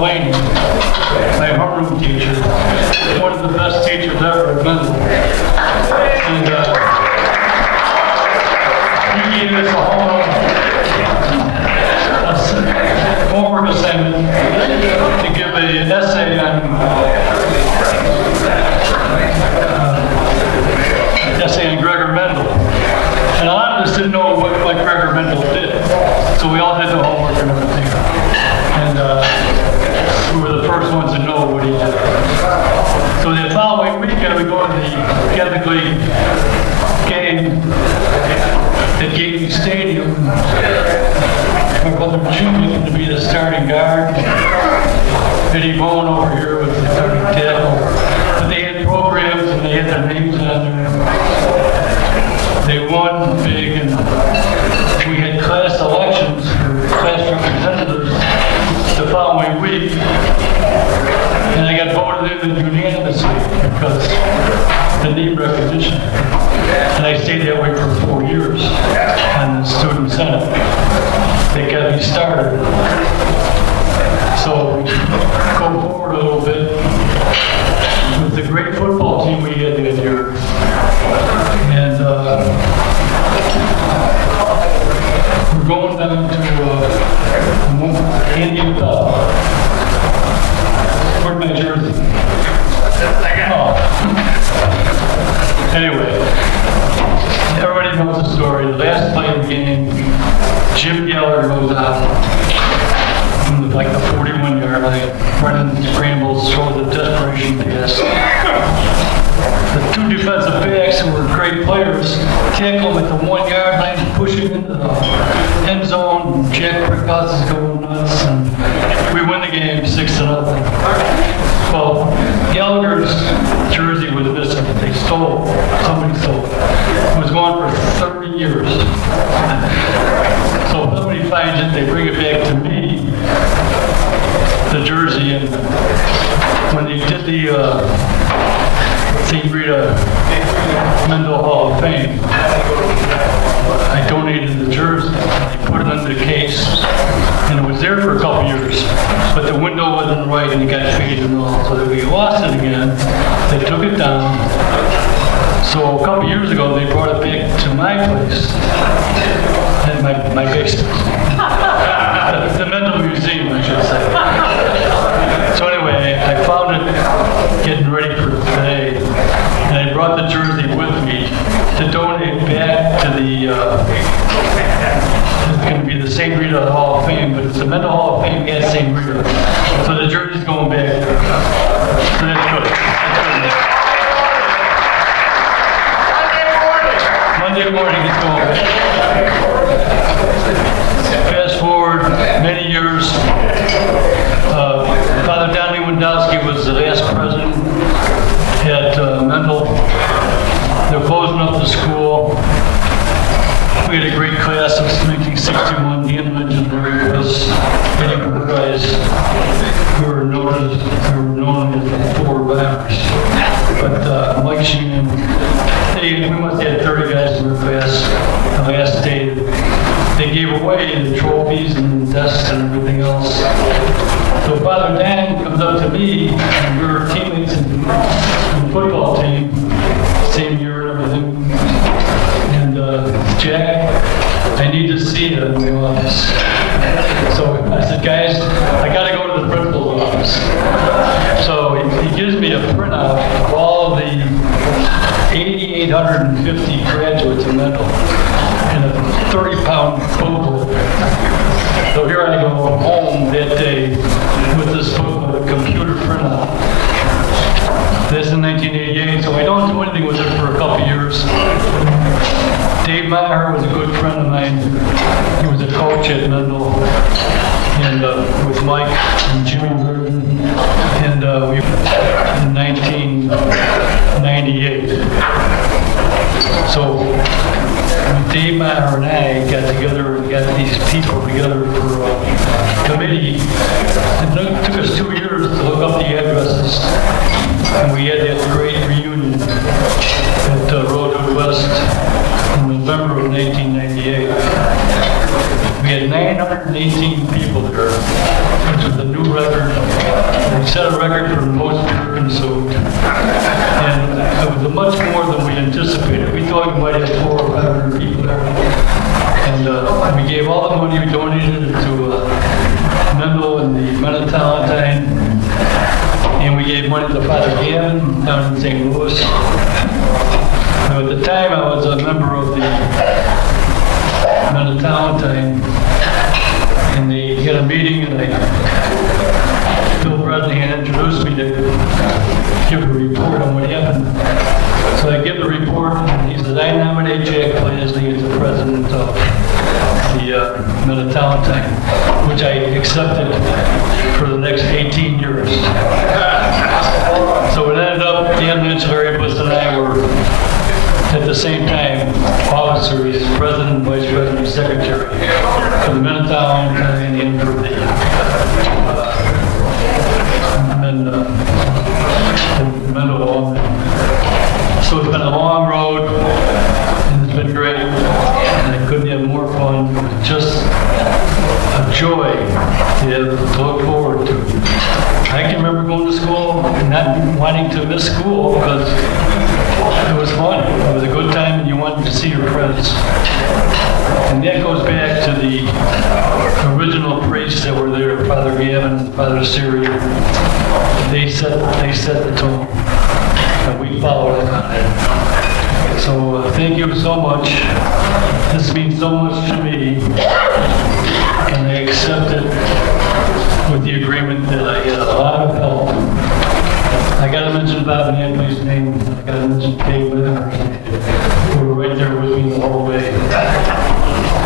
Delaney, my homeroom teacher, one of the best teachers ever at Vazny. And he gave us a homework assignment to give an essay on Gregor Mendel. And a lot of us didn't know what Gregor Mendel did. So we all did the homework and everything. And we were the first ones to know what he did. So the following weekend, we go to the Catholic League game at Gateway Stadium. My brother Jim happened to be the starting guard. Eddie Bowen over here was the starting tackle. But they had programs and they had their names on there. They won big, and we had class elections for class representatives the following week. And I got voted in unanimously because the name recognition. And I stayed that way for 4 years on the student senate. They got me started. So go forward a little bit with the great football team we had that year. And we're going down to Indian Cup. Where's my jersey? Oh. Anyway, everybody knows the story. The last play of the game, Jim Geller goes out from like the 41-yard line. Brennan scrambles, throws a desperation pass. The two defensive backs, who were great players, tackle him at the 1-yard line, push him into the end zone. Jack Brickhouse is going nuts, and we win the game 6-0. Well, Gallagher's jersey was missing. They stole it. Somebody stole it. It was gone for 30 years. So if somebody finds it, they bring it back to me, the jersey, and when they did the St. Rita Mendel Hall of Fame, I donated the jersey. They put it in the case, and it was there for a couple years. But the window wasn't right, and it got faded and all. So we lost it again. They took it down. So a couple years ago, they brought it back to my place, in my basement. The Mendel Museum, I should say. So anyway, I found it getting ready for today, and I brought the jersey with me to donate back to the, it's going to be the St. Rita Hall of Fame, but it's the Mendel Hall of Fame and St. Rita. So the jersey's going back. So that's good. Monday morning it's going back. Fast forward many years. Father Don Lewandowski was the last president at Mendel. They're closing up the school. We had a great class of 1961. The legendary was getting the prize. We were known as the Four Bombers. But Mike Sheenan, we must have had 30 guys in our class. The last day, they gave away the trophies and desks and everything else. So Father Dan comes up to me, and we were teammates in the football team, same year and everything. And Jack, I need to see you in the office. So I said, guys, I got to go to the principal's office. So he gives me a printout of all the 8,850 graduates in Mendel in a 30-pound booklet. So here I go home that day with this book with a computer printout. This in 1988, so I don't do anything with it for a couple years. Dave Maher was a good friend of mine. He was a coach at Mendel, and with Mike and Jimmy Burton, and we in 1998. So Dave Maher and I got together and got these people together for a committee. It took us 2 years to look up the addresses, and we had that great reunion at Roadwood West in November of 1998. We had 918 people there, which was a new record. We set a record for the most beer consumed. And it was much more than we anticipated. We thought we might have 400 or 500 people there. And we gave all the money we donated to Mendel and the Men of Talentine. And we gave money to Father Gavin down in St. Louis. Now, at the time, I was a member of the Men of Talentine. And they had a meeting, and Bill Vazny had introduced me to give a report on what happened. So I give the report, and he said, I nominate Jack Vlazny as the president of the Men of Talentine, which I accepted for the next 18 years. So it ended up, Dan Lynch, Larry Buss, and I were at the same time officers, president, vice president, secretary for the Men of Talentine and for the men of all. So it's been a long road, and it's been great, and I couldn't have more fun. It was just a joy to look forward to. I can remember going to school and not wanting to miss school because it was fun. It was a good time, and you wanted to see your friends. And that goes back to the original priests that were there, Father Gavin and Father Siri. They set the tone, and we followed it on it. So thank you so much. This means so much to me, and I accept it with the agreement that I get a lot of help. I got to mention Bob and Anthony's name. I got to mention Dave Whitaker's name, who were right there with me the whole way,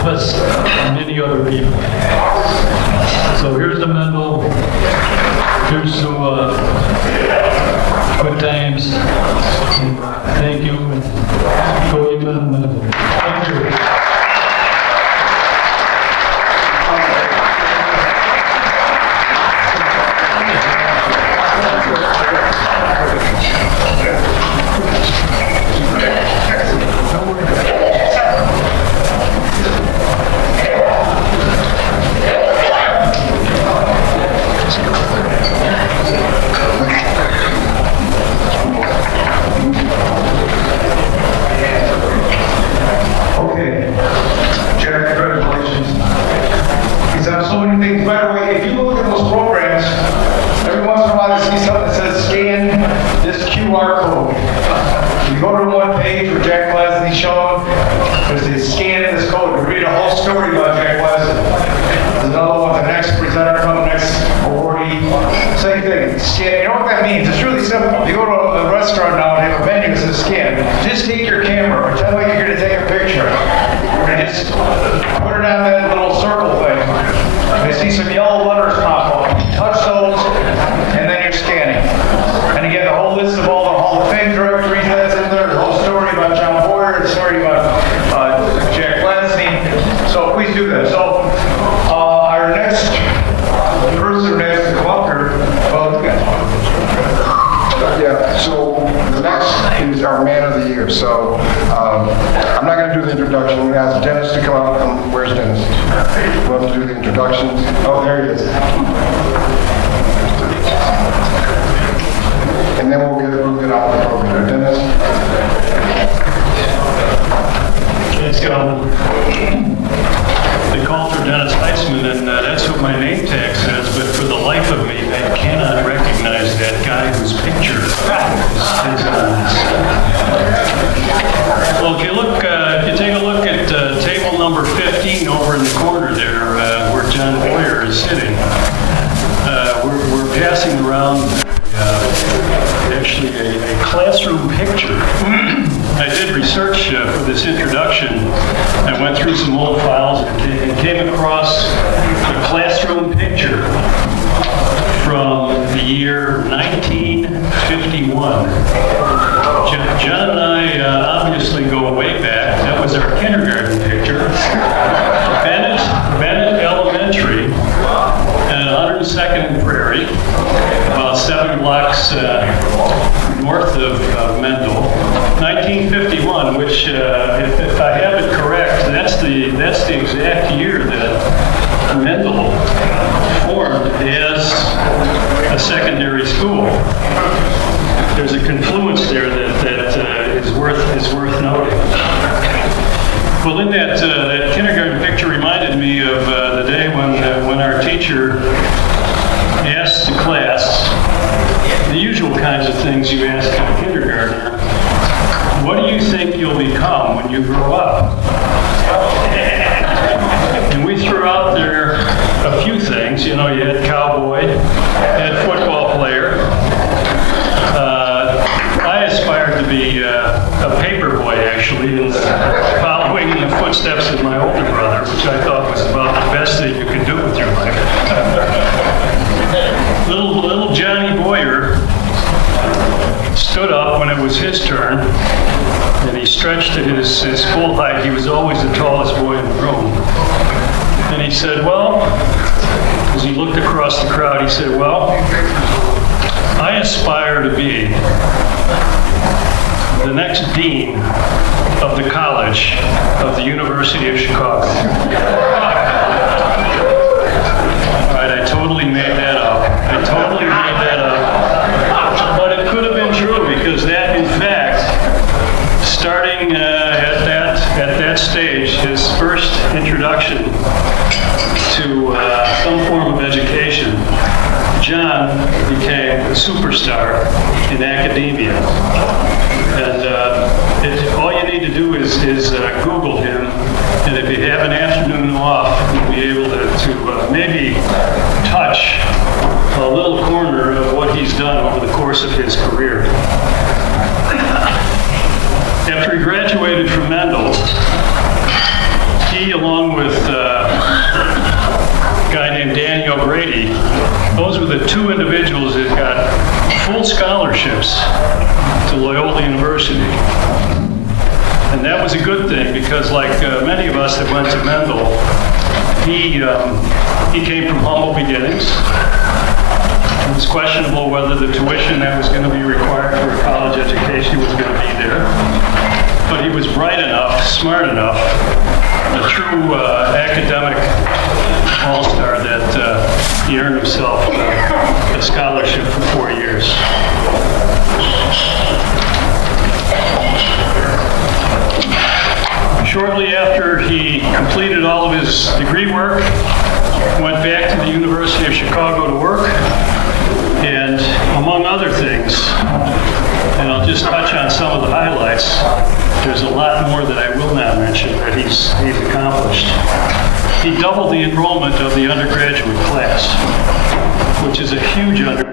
plus many other people. So here's the Mendel. Here's some good times. And thank you. And go even Mendel. Thank you. Oh, there he is. And then we'll get out of the program. Dennis? It's they call for Dennis Heisman, and that's what my name tag says, but for the life of me, I cannot recognize that guy whose picture is on this. Well, if you take a look at table number 15 over in the corner there, where John Boyer is sitting, we're passing around actually a classroom picture. I did research for this introduction. I went through some old files and came across a classroom picture from the year 1951. John and I obviously go way back. That was our kindergarten picture. Bennett Elementary, 102nd and Prairie, about 7 blocks north of Mendel. 1951, which, if I have it correct, that's the exact year that Mendel formed as a secondary school. There's a confluence there that is worth noting. Well, in that kindergarten picture reminded me of the day when our teacher asked the class the usual kinds of things you ask a kindergartner. What do you think you'll become when you grow up? And we threw out there a few things. You know, you had cowboy, you had football player. I aspired to be a paper boy, actually, and following in the footsteps of my older brother, which I thought was about the best thing you could do with your life. Little Johnny Boyer stood up when it was his turn, and he stretched to his full height. He was always the tallest boy in the room. And he said, well, as he looked across the crowd, he said, well, I aspire to be the next dean of the college of the University of Chicago. All right, I totally made that up. But it could have been true, because that, in fact, starting at that stage, his first introduction to some form of education, John became a superstar in academia. And all you need to do is Google him, and if you have an afternoon off, you'll be able to maybe touch a little corner of what he's done over the course of his career. After he graduated from Mendel, he, along with a guy named Danny O'Grady, those were the two individuals that got full scholarships to Loyola University. And that was a good thing, because like many of us that went to Mendel, he came from humble beginnings. It was questionable whether the tuition that was going to be required for a college education was going to be there. But he was bright enough, smart enough, a true academic all-star that he earned himself a scholarship for 4 years. Shortly after he completed all of his degree work, went back to the University of Chicago to work, and among other things, and I'll just touch on some of the highlights, there's a lot more that I will not mention that he's accomplished. He doubled the enrollment of the undergraduate class, which is a huge undertaking.